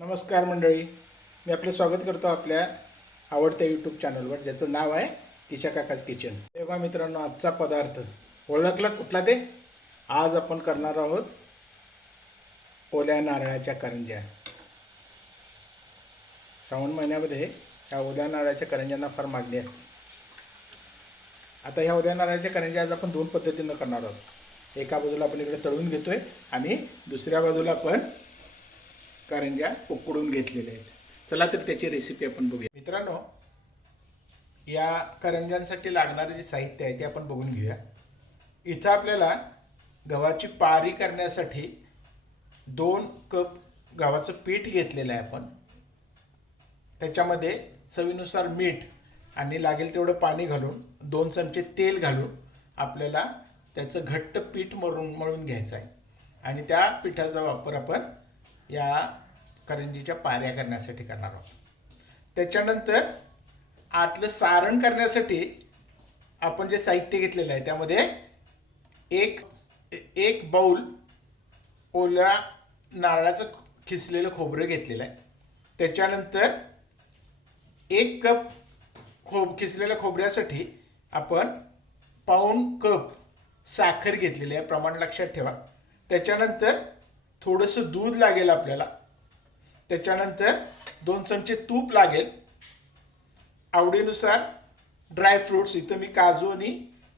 नमस्कार मंडळी, मी आपलं स्वागत करतो आपल्या आवडत्या यूट्यूब चॅनलवर, ज्याचं नाव आहे किशा काकाच किचन. तेव्हा मित्रांनो, आजचा पदार्थ ओळखला कुठला ते? आज आपण करणार आहोत ओल्या नारळाच्या करंज्या. श्रावण महिन्यामध्ये ह्या ओल्या नारळाच्या करंज्यांना फार मागणी असते. आता ह्या ओल्या नारळाच्या करंज्या आज आपण दोन पद्धतीनं करणार आहोत. एका बाजूला आपण इकडे तळून घेतोय आणि दुसऱ्या बाजूला आपण करंज्या उकडून घेतलेल्या आहेत. चला तर त्याची रेसिपी आपण बघूया. मित्रांनो, या करंज्यांसाठी लागणारे जे साहित्य आहे ते आपण बघून घेऊया. इथं आपल्याला गव्हाची पारी करण्यासाठी 2 कप गव्हाचं पीठ घेतलेलं आहे आपण. त्याच्यामध्ये चवीनुसार मीठ आणि लागेल तेवढं पाणी घालून 2 चमचे तेल घालून आपल्याला त्याचं घट्ट पीठ मळून घ्यायचं आहे. आणि त्या पिठाचा वापर आपण या करंजीच्या पाऱ्या करण्यासाठी करणार आहोत. त्याच्यानंतर आतलं सारण करण्यासाठी आपण जे साहित्य घेतलेलं आहे त्यामध्ये एक बाउल ओल्या नारळाचं खिसलेलं खोबरं घेतलेलं आहे. त्याच्यानंतर 1 कप खिसलेल्या खोबऱ्यासाठी आपण पाऊण कप साखर घेतलेली आहे. प्रमाण लक्षात ठेवा. त्याच्यानंतर थोडंसं दूध लागेल आपल्याला. त्याच्यानंतर 2 चमचे तूप लागेल. आवडीनुसार ड्रायफ्रूट्स, इथं मी काजू आणि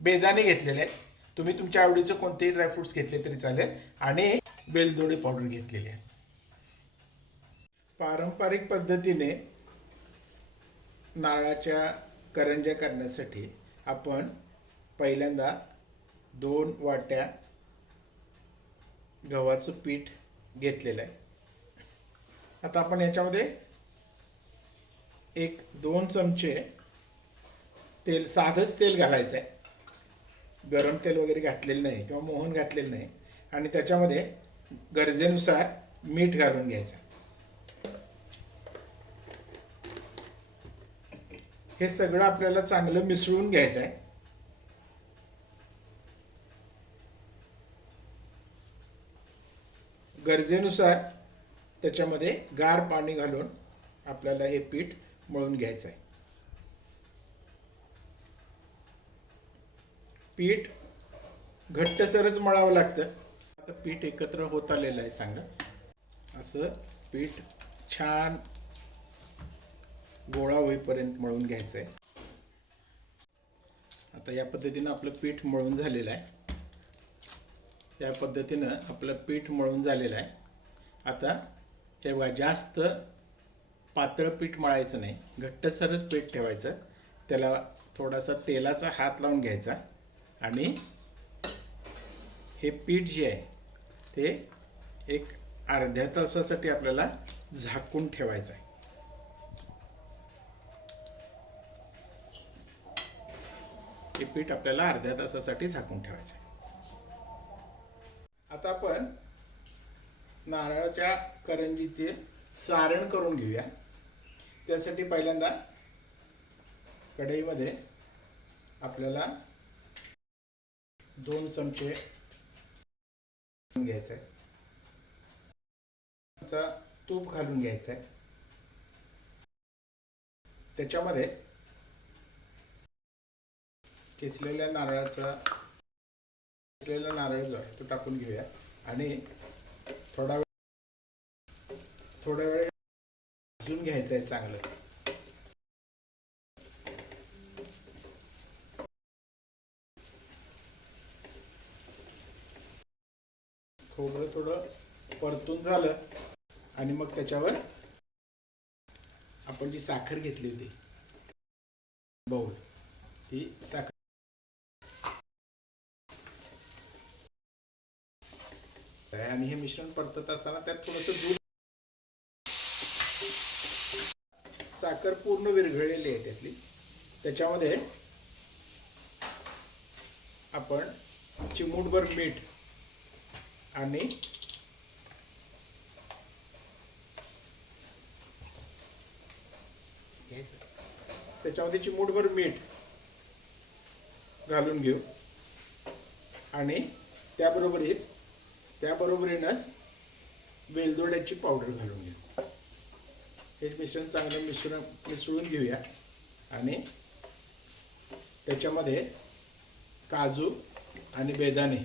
बेदाणे घेतलेले आहेत. तुम्ही तुमच्या आवडीचं कोणतेही ड्रायफ्रूट्स घेतले तरी चालेल. आणि वेलदोडे पावडर घेतलेली आहे. पारंपरिक पद्धतीने नारळाच्या करंज्या करण्यासाठी आपण पहिल्यांदा 2 वाट्या गव्हाचं पीठ घेतलेलं आहे. आता आपण याच्यामध्ये 1-2 चमचे तेल, साधंच तेल घालायचं आहे. गरम तेल वगैरे घातलेलं नाही किंवा मोहन घातलेलं नाही. आणि त्याच्यामध्ये गरजेनुसार मीठ घालून घ्यायचं. हे सगळं आपल्याला चांगलं मिसळून घ्यायचं आहे. गरजेनुसार त्याच्यामध्ये गार पाणी घालून आपल्याला हे पीठ मळून घ्यायचं आहे. पीठ घट्टसरच मळावं लागतं. आता पीठ एकत्र होत आलेलं आहे चांगलं. असं पीठ छान गोळा होईपर्यंत मळून घ्यायचं आहे. आता या पद्धतीनं आपलं पीठ मळून झालेलं आहे. या पद्धतीनं आपलं पीठ मळून झालेलं आहे. आता हे बघा, जास्त पातळ पीठ मळायचं नाही, घट्टसरच पीठ ठेवायचं. त्याला थोडासा तेलाचा हात लावून घ्यायचा आणि हे पीठ जे आहे ते एक अर्ध्या तासासाठी आपल्याला झाकून ठेवायचं आहे. हे पीठ आपल्याला अर्ध्या तासासाठी झाकून ठेवायचं आहे. आता आपण नारळाच्या करंजीचे सारण करून घेऊया. त्यासाठी पहिल्यांदा कढईमध्ये आपल्याला 2 चमचे घ्यायचं आहे. तूप घालून घ्यायचं आहे. त्याच्यामध्ये किसलेला नारळ जो आहे तो टाकून घेऊया आणि थोडा वेळ भाजून घ्यायचं आहे चांगलं. खोबरं थोडं परतून झालं आणि मग त्याच्यावर आपण जी साखर घेतली होती बाउल, ती साखर आणि हे मिश्रण परतत असताना त्यात थोडंसं दूध, साखर पूर्ण विरघळलेली आहे त्यातली. त्याच्यामध्ये आपण चिमूटभर मीठ आणि त्याच्यामध्ये चिमूटभर मीठ घालून घेऊ आणि त्याबरोबरीनच वेलदोड्याची पावडर घालून घेऊ. हे मिश्रण चांगलं मिसळून घेऊया आणि त्याच्यामध्ये काजू आणि बेदाणे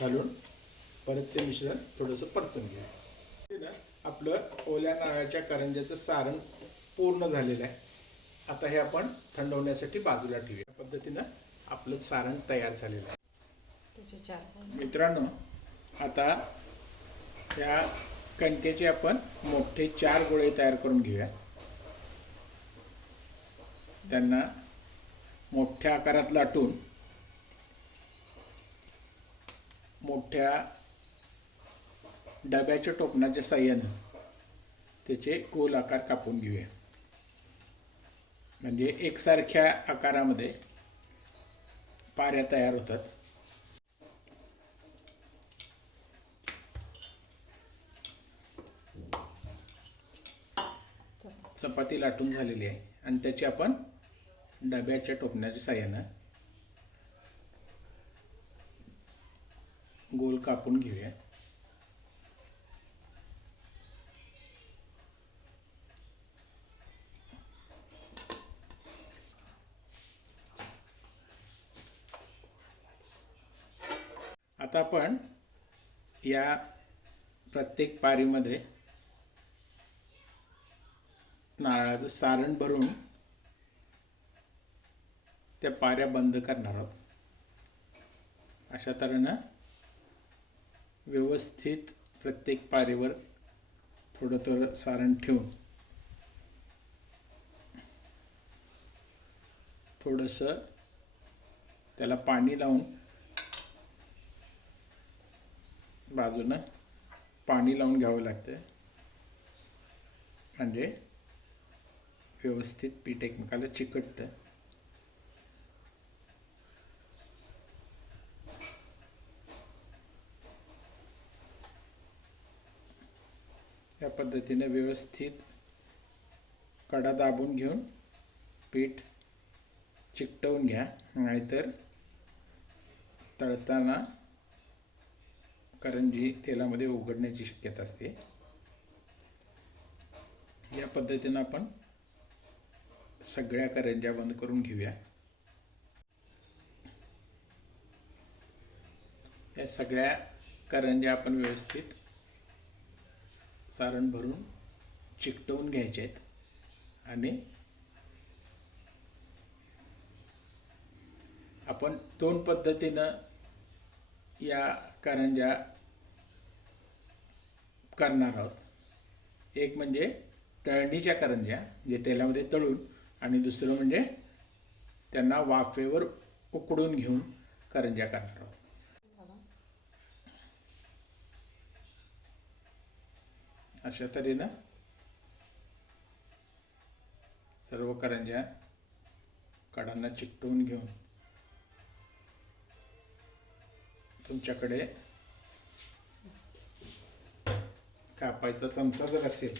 घालून परत ते मिश्रण थोडंसं परतून घेऊया. आपलं ओल्या नारळाच्या करंज्याचं सारण पूर्ण झालेलं आहे. आता हे आपण थंड होण्यासाठी बाजूला ठेवूया. या पद्धतीनं आपलं सारण तयार झालेलं आहे. मित्रांनो, आता या कणकेचे आपण मोठे 4 गोळे तयार करून घेऊया. त्यांना मोठ्या आकारात लाटून मोठ्या डब्याच्या टोपणाच्या साह्यानं त्याचे गोल आकार कापून घेऊया. म्हणजे एकसारख्या आकारामध्ये पाऱ्या तयार होतात. चपाती लाटून झालेली आहे आणि त्याची आपण डब्याच्या टोपणाच्या साह्यानं गोल कापून घेऊया. आता आपण या प्रत्येक पारीमध्ये नारळाचं सारण भरून त्या पाऱ्या बंद करणार आहोत. अशा तऱ्हेनं व्यवस्थित प्रत्येक पारीवर थोडं थोडं सारण ठेवून थोडंसं त्याला पाणी लावून बाजूनं पाणी लावून घ्यावं लागतं. म्हणजे व्यवस्थित पीठ एकमेकाला चिकटतं. या पद्धतीने व्यवस्थित कडा दाबून घेऊन पीठ चिकटवून घ्या, नाहीतर तळताना करंजी तेलामध्ये उघडण्याची शक्यता असते. या पद्धतीनं आपण सगळ्या करंज्या बंद करून घेऊया. या सगळ्या करंज्या आपण व्यवस्थित सारण भरून चिकटवून घ्यायचे आहेत आणि आपण 2 पद्धतीनं या करंज्या करणार आहोत. एक म्हणजे तळणीच्या करंज्या, जे तेलामध्ये तळून, आणि दुसरं म्हणजे त्यांना वाफेवर उकडून घेऊन करंज्या करणार आहोत. अशा तऱ्हेनं सर्व करंज्या कडांना चिकटवून घेऊन तुमच्याकडे कापायचा चमचा जर असेल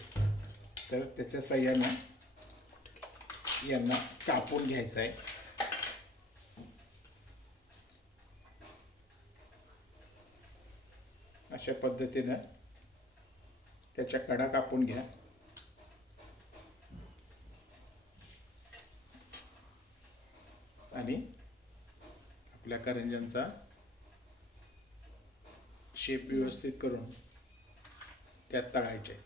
तर त्याच्या साह्यानं यांना कापून घ्यायचं आहे. अशा पद्धतीनं त्याच्या कडा कापून घ्या. आणि आपल्या करंज्यांचा शेप व्यवस्थित करून त्यात तळायचे आहेत.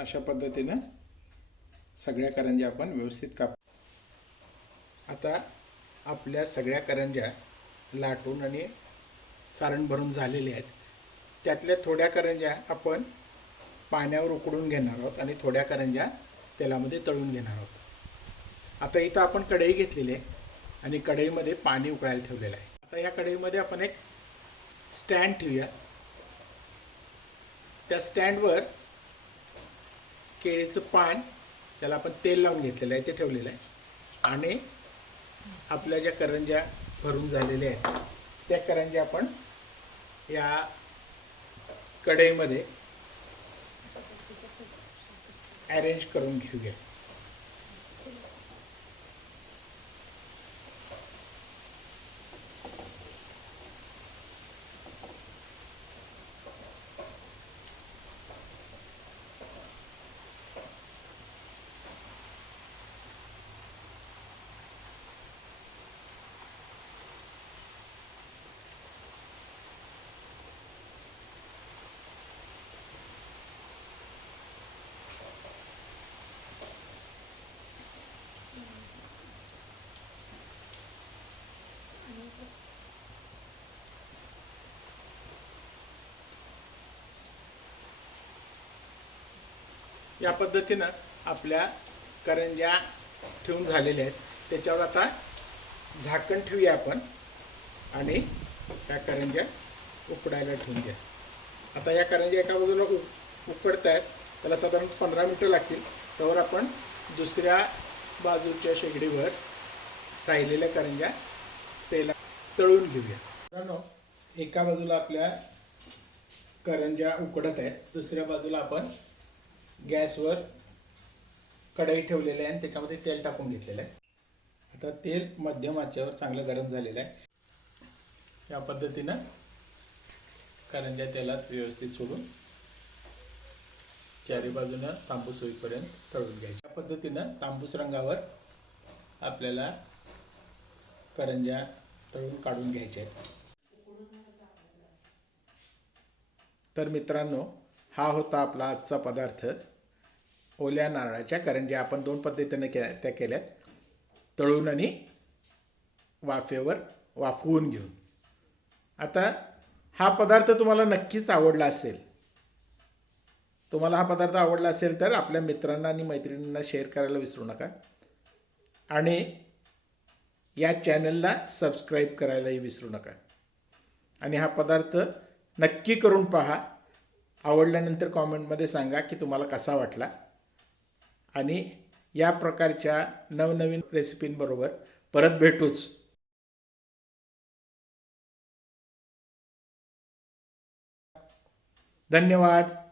अशा पद्धतीनं सगळ्या करंज्या आपण व्यवस्थित काप. आता आपल्या सगळ्या करंज्या लाटून आणि सारण भरून झालेले आहेत. त्यातल्या थोड्या करंज्या आपण पाण्यावर उकडून घेणार आहोत आणि थोड्या करंज्या तेलामध्ये तळून घेणार आहोत. आता इथं आपण कढई घेतलेली आहे आणि कढईमध्ये पाणी उकळायला ठेवलेलं आहे. आता या कढईमध्ये आपण एक स्टँड ठेवूया. त्या स्टँडवर केळीचं पान, त्याला आपण तेल लावून घेतलेलं आहे, ते ठेवलेलं आहे. आणि आपल्या ज्या करंज्या भरून झालेल्या आहेत त्या करंज्या आपण या कढईमध्ये अरेंज करून घेऊया. या पद्धतीनं आपल्या करंज्या ठेवून झालेल्या आहेत. त्याच्यावर आता झाकण ठेवूया आपण आणि या करंज्या उकडायला ठेवून घ्या. आता या करंज्या एका बाजूला उकडत आहेत, त्याला साधारण 15 मिनटं लागतील. त्यावर आपण दुसऱ्या बाजूच्या शेगडीवर राहिलेल्या करंज्या तेला तळून घेऊया. मित्रांनो, एका बाजूला आपल्या करंज्या उकडत आहेत, दुसऱ्या बाजूला आपण गॅसवर कढई ठेवलेली आहे आणि त्याच्यामध्ये तेल टाकून घेतलेलं आहे. आता तेल मध्यम आचेवर चांगलं गरम झालेलं आहे. या पद्धतीनं करंज्या तेलात व्यवस्थित सोडून चारी बाजूनं तांबूस होईपर्यंत तळून घ्यायच्या. या पद्धतीनं तांबूस रंगावर आपल्याला करंज्या तळून काढून घ्यायच्या आहेत. तर मित्रांनो, हा होता आपला आजचा पदार्थ, ओल्या नारळाच्या करंज्या. आपण दोन पद्धतीने त्या केल्यात, तळून आणि वाफेवर वाफवून घेऊन. आता हा पदार्थ तुम्हाला नक्कीच आवडला असेल. तुम्हाला हा पदार्थ आवडला असेल तर आपल्या मित्रांना आणि मैत्रिणींना शेअर करायला विसरू नका आणि या चॅनलला सबस्क्राईब करायलाही विसरू नका. आणि हा पदार्थ नक्की करून पहा. आवडल्यानंतर कॉमेंटमध्ये सांगा की तुम्हाला कसा वाटला. आणि या प्रकारच्या नवनवीन रेसिपींबरोबर परत भेटूच. धन्यवाद.